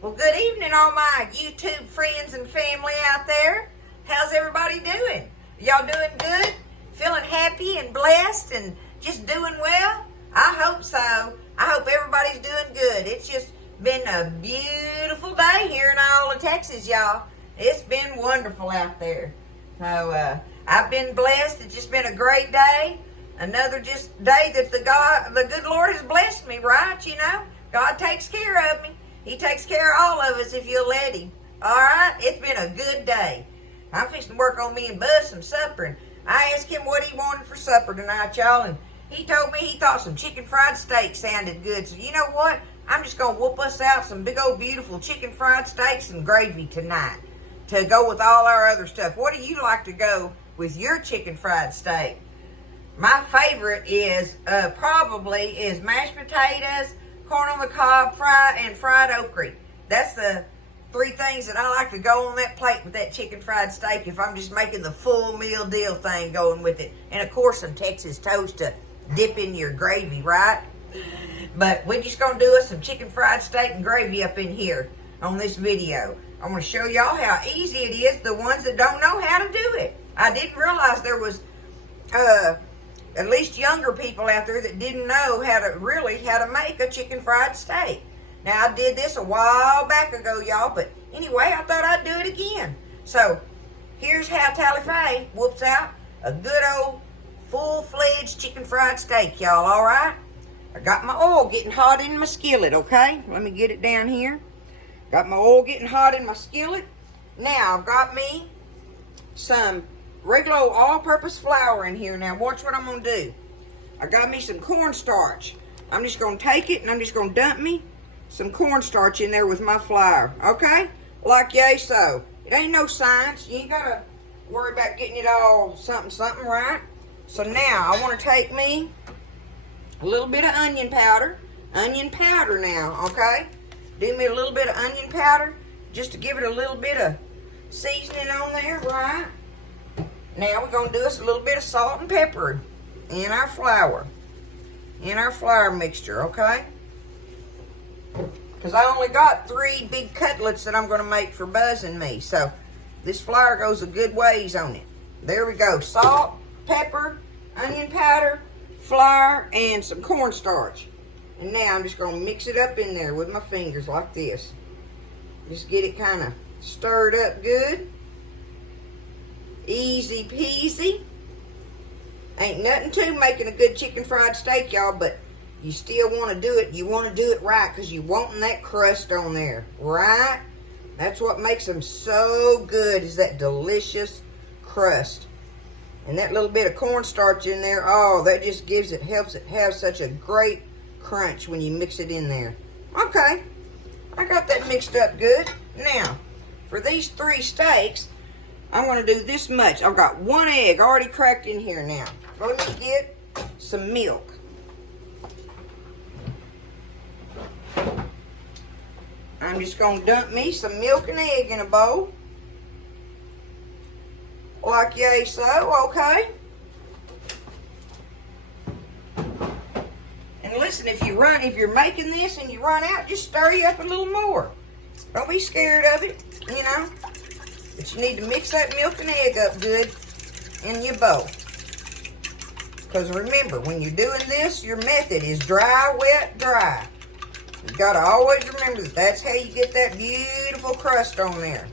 Well, good evening, all my YouTube friends and family out there. How's everybody doing? Y'all doing good? Feeling happy and blessed and just doing well? I hope so. I hope everybody's doing good. It's just been a beautiful day here in all of Texas, y'all. It's been wonderful out there. So I've been blessed. It's just been a great day. Another just day that the good Lord has blessed me, right? You know, God takes care of me. He takes care of all of us if you'll let him. All right? It's been a good day. I'm fixing to work on me and Buzz some supper. And I asked him what he wanted for supper tonight, y'all. And he told me he thought some chicken fried steak sounded good. So you know what? I'm just going to whoop us out some big old beautiful chicken fried steaks and gravy tonight to go with all our other stuff. What do you like to go with your chicken fried steak? My favorite is probably mashed potatoes, corn on the cob, fried okra. That's the three things that I like to go on that plate with that chicken fried steak if I'm just making the full meal deal thing going with it. And of course some Texas toast to dip in your gravy, right? But we're just going to do us some chicken fried steak and gravy up in here on this video. I'm going to show y'all how easy it is, the ones that don't know how to do it. I didn't realize there was at least younger people out there that didn't know how to make a chicken fried steak. Now, I did this a while back ago, y'all, but anyway, I thought I'd do it again. So, here's how Tally Faye whoops out a good old full-fledged chicken fried steak, y'all, all right? I got my oil getting hot in my skillet, okay? Let me get it down here. Got my oil getting hot in my skillet. Now, I've got me some regular all-purpose flour in here. Now, watch what I'm going to do. I got me some cornstarch. I'm just going to take it and I'm just going to dump me some cornstarch in there with my flour, okay? Like yay so. It ain't no science. You ain't got to worry about getting it all something, right? So now, I want to take me a little bit of onion powder. Onion powder now, okay? Do me a little bit of onion powder just to give it a little bit of seasoning on there, right? Now we're going to do us a little bit of salt and pepper in our flour mixture, okay? Because I only got 3 big cutlets that I'm going to make for Buzz and me. So this flour goes a good ways on it. There we go. Salt, pepper, onion powder, flour, and some cornstarch. And now I'm just going to mix it up in there with my fingers like this. Just get it kind of stirred up good. Easy peasy. Ain't nothing to making a good chicken fried steak, y'all, but you still want to do it. You want to do it right because you wanting that crust on there, right? That's what makes them so good, is that delicious crust. And that little bit of cornstarch in there, oh, that just helps it have such a great crunch when you mix it in there. Okay, I got that mixed up good. Now, for these 3 steaks, I'm going to do this much. I've got 1 egg already cracked in here now. Let me get some milk. I'm just going to dump me some milk and egg in a bowl. Like yay so, okay? And listen, if you're making this and you run out, just stir you up a little more. Don't be scared of it, you know. But you need to mix that milk and egg up good in your bowl. Because remember, when you're doing this, your method is dry, wet, dry. You got to always remember that that's how you get that beautiful crust on there.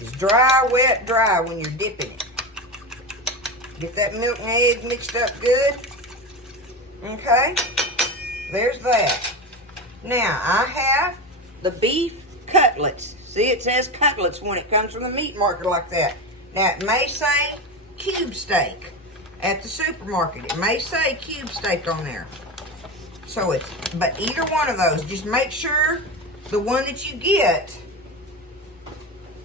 It's dry, wet, dry when you're dipping it. Get that milk and egg mixed up good. Okay, there's that. Now, I have the beef cutlets. See, it says cutlets when it comes from the meat market like that. Now, it may say cube steak at the supermarket. It may say cube steak on there. So but either one of those, just make sure the one that you get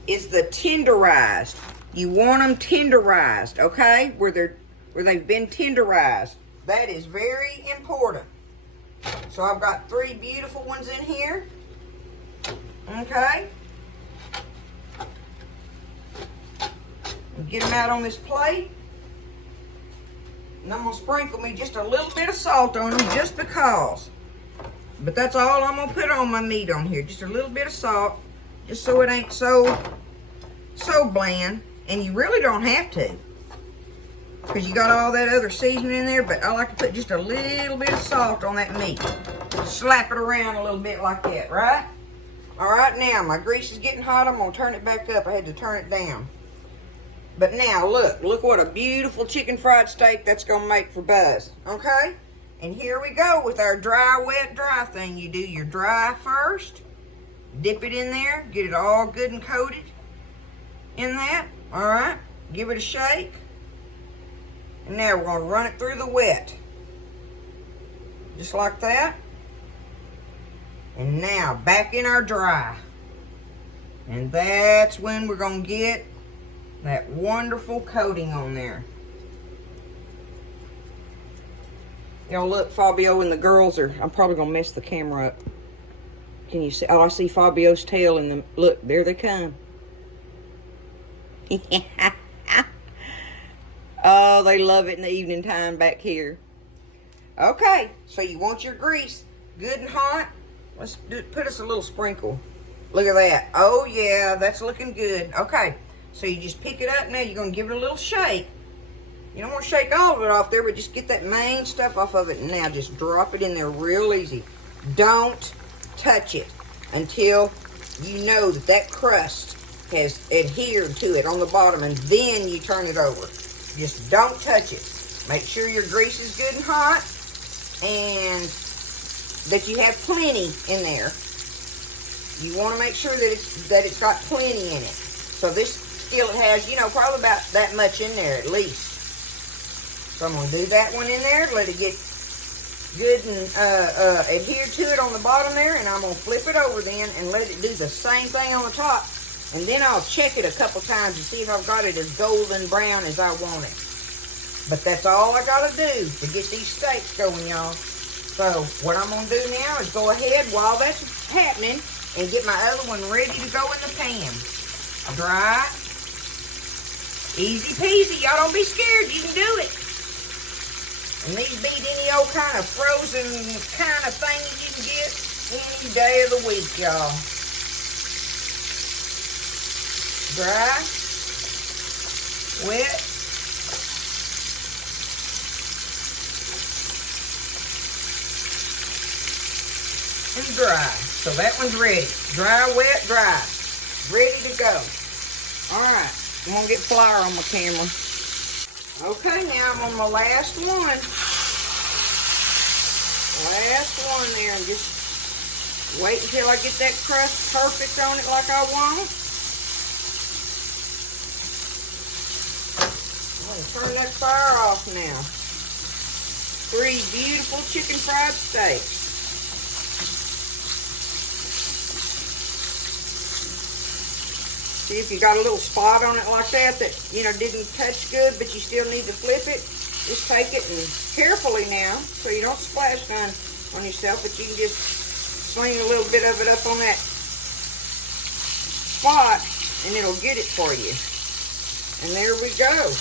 is the tenderized. You want them tenderized, okay? Where they've been tenderized. That is very important. So I've got 3 beautiful ones in here. Okay. Get them out on this plate. And I'm going to sprinkle me just a little bit of salt on them just because. But that's all I'm gonna put on my meat on here. Just a little bit of salt, just so it ain't so bland. And you really don't have to, because you got all that other seasoning in there. But I like to put just a little bit of salt on that meat. Slap it around a little bit like that, right? All right, now my grease is getting hot. I'm gonna turn it back up. I had to turn it down. But now look what a beautiful chicken fried steak that's gonna make for Buzz, okay? And here we go with our dry, wet, dry thing. You do your dry first, dip it in there, get it all good and coated in that, all right? Give it a shake. And now we're gonna run it through the wet. Just like that. And now back in our dry. And that's when we're gonna get that wonderful coating on there. Y'all look, Fabio and the girls are, I'm probably gonna mess the camera up. Can you see? Oh, I see Fabio's tail in them. Look, there they come. Oh, they love it in the evening time back here. Okay, so you want your grease good and hot. Let's put us a little sprinkle. Look at that. Oh yeah, that's looking good. Okay, so you just pick it up. Now you're gonna give it a little shake. You don't want to shake all of it off there, but just get that main stuff off of it. And now just drop it in there real easy. Don't touch it until you know that that crust has adhered to it on the bottom, and then you turn it over. Just don't touch it. Make sure your grease is good and hot, and that you have plenty in there. You want to make sure that it's got plenty in it. So this skillet has, you know, probably about that much in there at least. So I'm going to do that one in there, let it get good and adhere to it on the bottom there, and I'm going to flip it over then and let it do the same thing on the top. And then I'll check it a couple times to see if I've got it as golden brown as I want it. But that's all I got to do to get these steaks going, y'all. So what I'm going to do now is go ahead while that's happening and get my other one ready to go in the pan. Dry. Easy peasy. Y'all don't be scared. You can do it. And these beat any old kind of frozen kind of thing you can get any day of the week, y'all. Dry, wet, and dry. So that one's ready. Dry, wet, dry. Ready to go. Alright, I'm going to get flour on my camera. Okay, now I'm on my last one. Last one there, and just wait until I get that crust perfect on it like I want. I'm going to turn that fire off now. 3 beautiful chicken fried steaks. See if you got a little spot on it like that you know, didn't touch good, but you still need to flip it. Just take it and carefully now, so you don't splash none on yourself, but you can just sling a little bit of it up on that spot, and it'll get it for you. And there we go.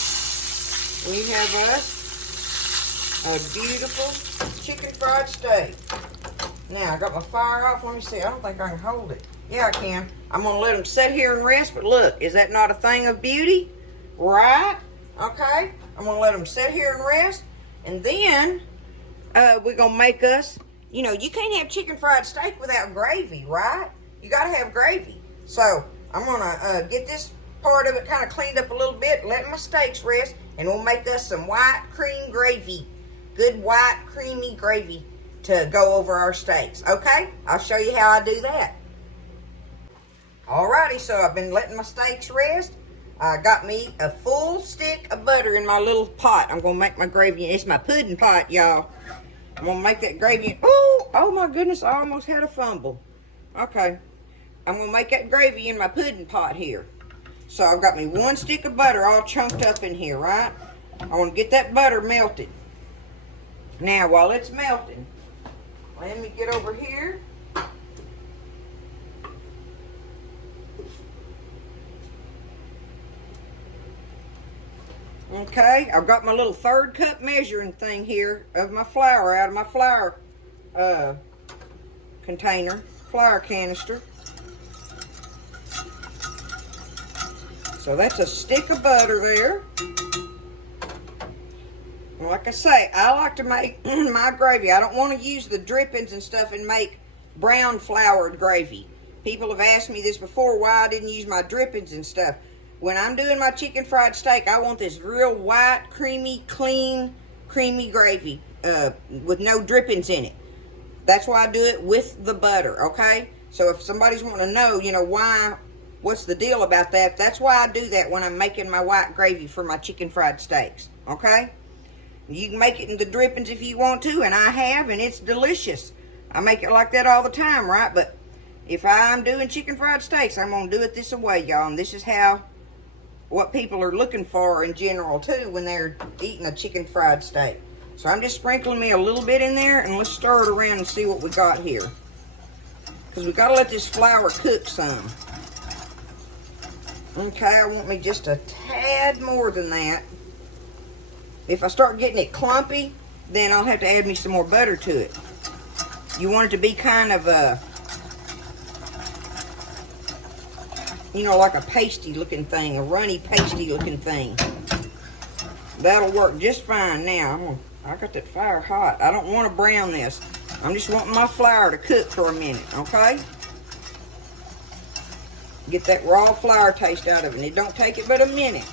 We have us a beautiful chicken fried steak. Now, I got my fire off. Let me see. I don't think I can hold it. Yeah, I can. I'm going to let them sit here and rest, but look, is that not a thing of beauty? Right? Okay. I'm going to let them sit here and rest, and then we're going to make us, you know, you can't have chicken fried steak without gravy, right? You got to have gravy. So, I'm going to get this part of it kind of cleaned up a little bit, let my steaks rest, and we'll make us some white cream gravy. Good white creamy gravy to go over our steaks. Okay? I'll show you how I do that. Alrighty, so I've been letting my steaks rest. I got me a full stick of butter in my little pot. I'm going to make my gravy. It's my pudding pot, y'all. I'm going to make that gravy. Oh my goodness, I almost had a fumble. Okay. I'm going to make that gravy in my pudding pot here. So I've got me 1 stick of butter all chunked up in here, right? I want to get that butter melted. Now, while it's melting, let me get over here. Okay, I've got my little 1/3 cup measuring thing here of my flour out of my flour container, flour canister. So that's a stick of butter there. Like I say, I like to make my gravy. I don't want to use the drippings and stuff and make brown floured gravy. People have asked me this before, why I didn't use my drippings and stuff. When I'm doing my chicken fried steak, I want this real white, creamy, clean, creamy gravy with no drippings in it. That's why I do it with the butter, okay? So if somebody's wanting to know, you know, what's the deal about that, that's why I do that when I'm making my white gravy for my chicken fried steaks, okay? You can make it in the drippings if you want to, and I have, and it's delicious. I make it like that all the time, right? But if I'm doing chicken fried steaks, I'm going to do it this way, y'all. And this is what people are looking for in general, too, when they're eating a chicken fried steak. So I'm just sprinkling me a little bit in there, and let's stir it around and see what we got here. Because we got to let this flour cook some. Okay, I want me just a tad more than that. If I start getting it clumpy, then I'll have to add me some more butter to it. You want it to be kind of you know, like a pasty looking thing, a runny pasty looking thing. That'll work just fine now. I got that fire hot. I don't want to brown this. I'm just wanting my flour to cook for a minute, okay? Get that raw flour taste out of it. And it don't take it but a minute.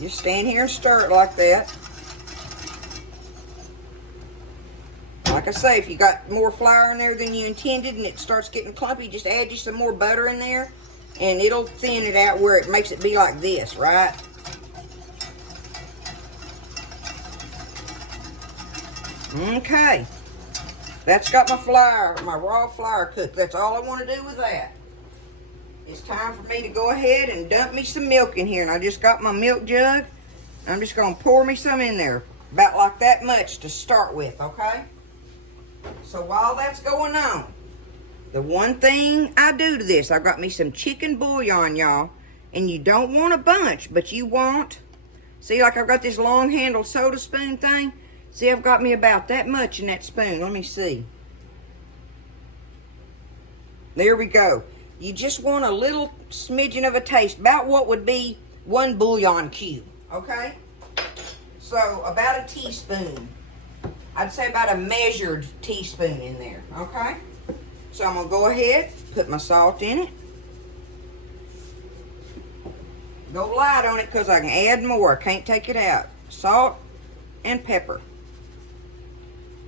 Just stand here and stir it like that. Like I say, if you got more flour in there than you intended and it starts getting clumpy, just add you some more butter in there and it'll thin it out where it makes it be like this, right? Okay. That's got my flour, my raw flour cooked. That's all I want to do with that. It's time for me to go ahead and dump me some milk in here. And I just got my milk jug. I'm just going to pour me some in there. About like that much to start with, okay? So while that's going on, the one thing I do to this, I've got me some chicken bouillon, y'all. And you don't want a bunch, but you want, see, like I've got this long handled soda spoon thing. See, I've got me about that much in that spoon. Let me see. There we go. You just want a little smidgen of a taste, about what would be one bouillon cube, okay? So, about a teaspoon. I'd say about a measured teaspoon in there, okay? So, I'm going to go ahead, put my salt in it. Go light on it because I can add more. I can't take it out. Salt and pepper.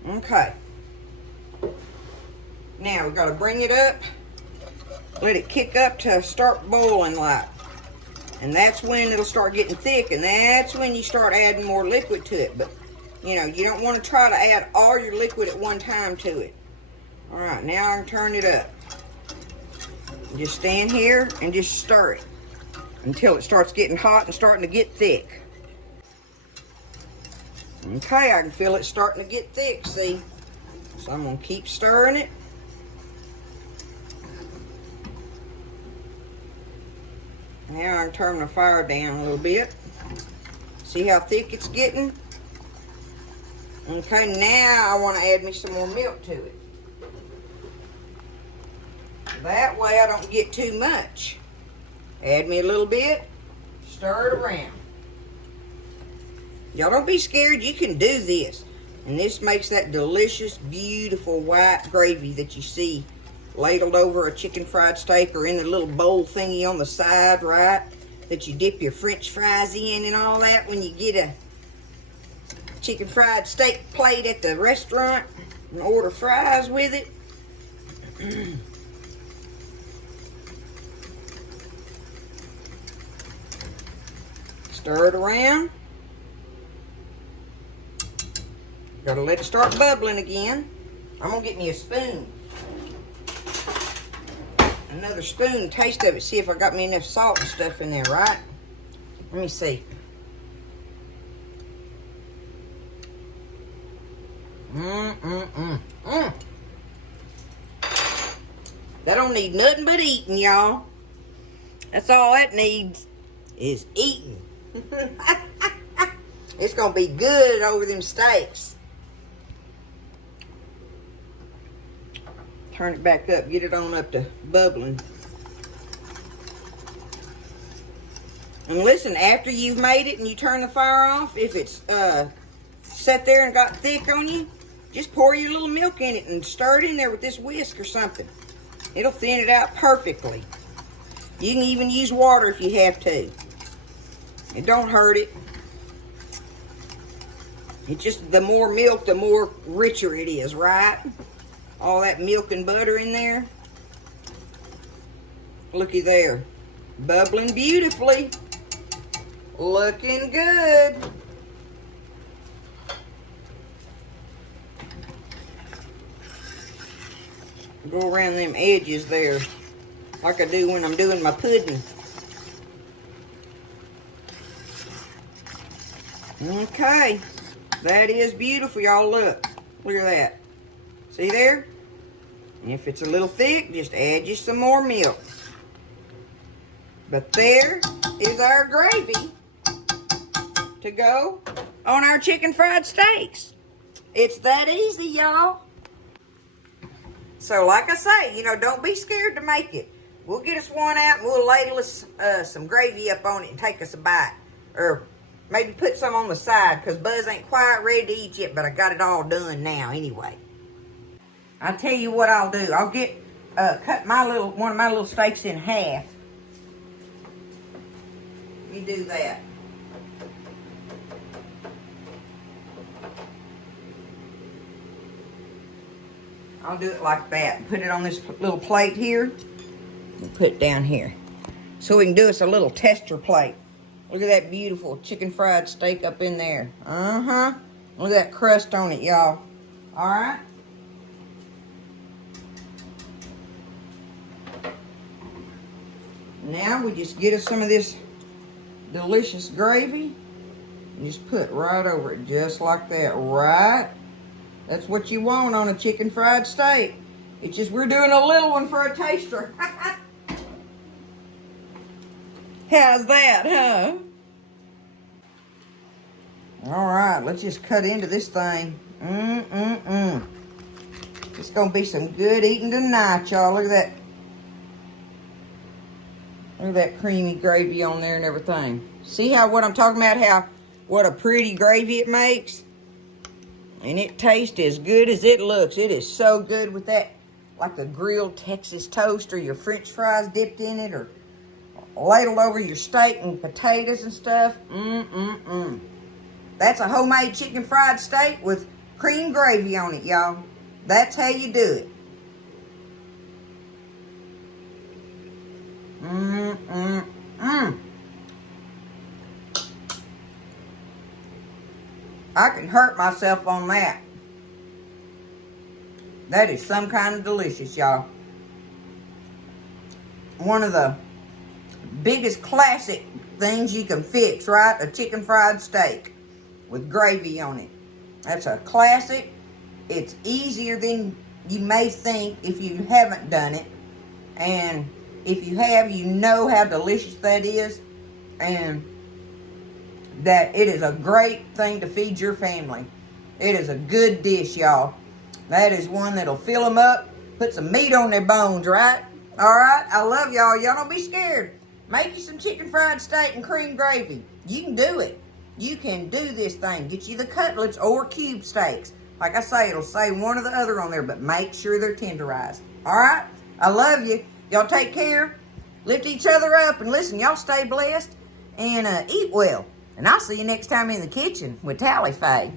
Okay. Now, we've got to bring it up. Let it kick up to start boiling like. And that's when it'll start getting thick, and that's when you start adding more liquid to it. But, you know, you don't want to try to add all your liquid at one time to it. Alright, now I can turn it up. Just stand here and just stir it until it starts getting hot and starting to get thick. Okay, I can feel it starting to get thick, see? So I'm going to keep stirring it. Now I can turn the fire down a little bit. See how thick it's getting? Okay, now I want to add me some more milk to it. That way I don't get too much. Add me a little bit, stir it around. Y'all don't be scared, you can do this. And this makes that delicious, beautiful white gravy that you see ladled over a chicken fried steak or in the little bowl thingy on the side, right? That you dip your French fries in and all that when you get a chicken fried steak plate at the restaurant and order fries with it. Stir it around. Gotta let it start bubbling again. I'm gonna get me a spoon. Another spoon, taste of it. See if I got me enough salt and stuff in there, right? Let me see. That don't need nothing but eating, y'all. That's all that needs is eating. It's gonna be good over them steaks. Turn it back up, get it on up to bubbling. And listen, after you've made it and you turn the fire off, if it's sat there and got thick on you, just pour your little milk in it and stir it in there with this whisk or something. It'll thin it out perfectly. You can even use water if you have to. It don't hurt it. It's just the more milk, the more richer it is, right? All that milk and butter in there. Looky there. Bubbling beautifully. Looking good. Go around them edges there, like I do when I'm doing my pudding. Okay, that is beautiful, y'all. Look at that. See there? If it's a little thick, just add you some more milk. But there is our gravy to go on our chicken fried steaks. It's that easy, y'all. So like I say, you know, don't be scared to make it. We'll get us one out and we'll ladle us some gravy up on it and take us a bite. Or maybe put some on the side, because Buzz ain't quite ready to eat yet, but I got it all done now anyway. I'll tell you what I'll do. I'll get cut one of my little steaks in half. You do that. I'll do it like that. Put it on this little plate here. And put it down here. So we can do us a little tester plate. Look at that beautiful chicken fried steak up in there. Uh-huh. Look at that crust on it, y'all. Alright. Now we just get us some of this delicious gravy. And just put right over it, just like that. Right. That's what you want on a chicken fried steak. It's just we're doing a little one for a taster. How's that, huh? All right, let's just cut into this thing. It's gonna be some good eating tonight, y'all. Look at that. Look at that creamy gravy on there and everything. See what I'm talking about? What a pretty gravy it makes. And it tastes as good as it looks. It is so good with that, like a grilled Texas toast or your French fries dipped in it, or ladled over your steak and potatoes and stuff. That's a homemade chicken fried steak with cream gravy on it, y'all. That's how you do it. I can hurt myself on that. That is some kind of delicious, y'all. One of the biggest classic things you can fix, right? A chicken fried steak with gravy on it. That's a classic. It's easier than you may think if you haven't done it. And if you have, you know how delicious that is. And that it is a great thing to feed your family. It is a good dish, y'all. That is one that'll fill them up, put some meat on their bones, right? All right, I love y'all. Y'all don't be scared. Make you some chicken fried steak and cream gravy. You can do it. You can do this thing. Get you the cutlets or cube steaks. Like I say, it'll say one or the other on there, but make sure they're tenderized. All right, I love you. Y'all take care. Lift each other up, and listen, y'all stay blessed and eat well. And I'll see you next time in the kitchen with Tally Faye.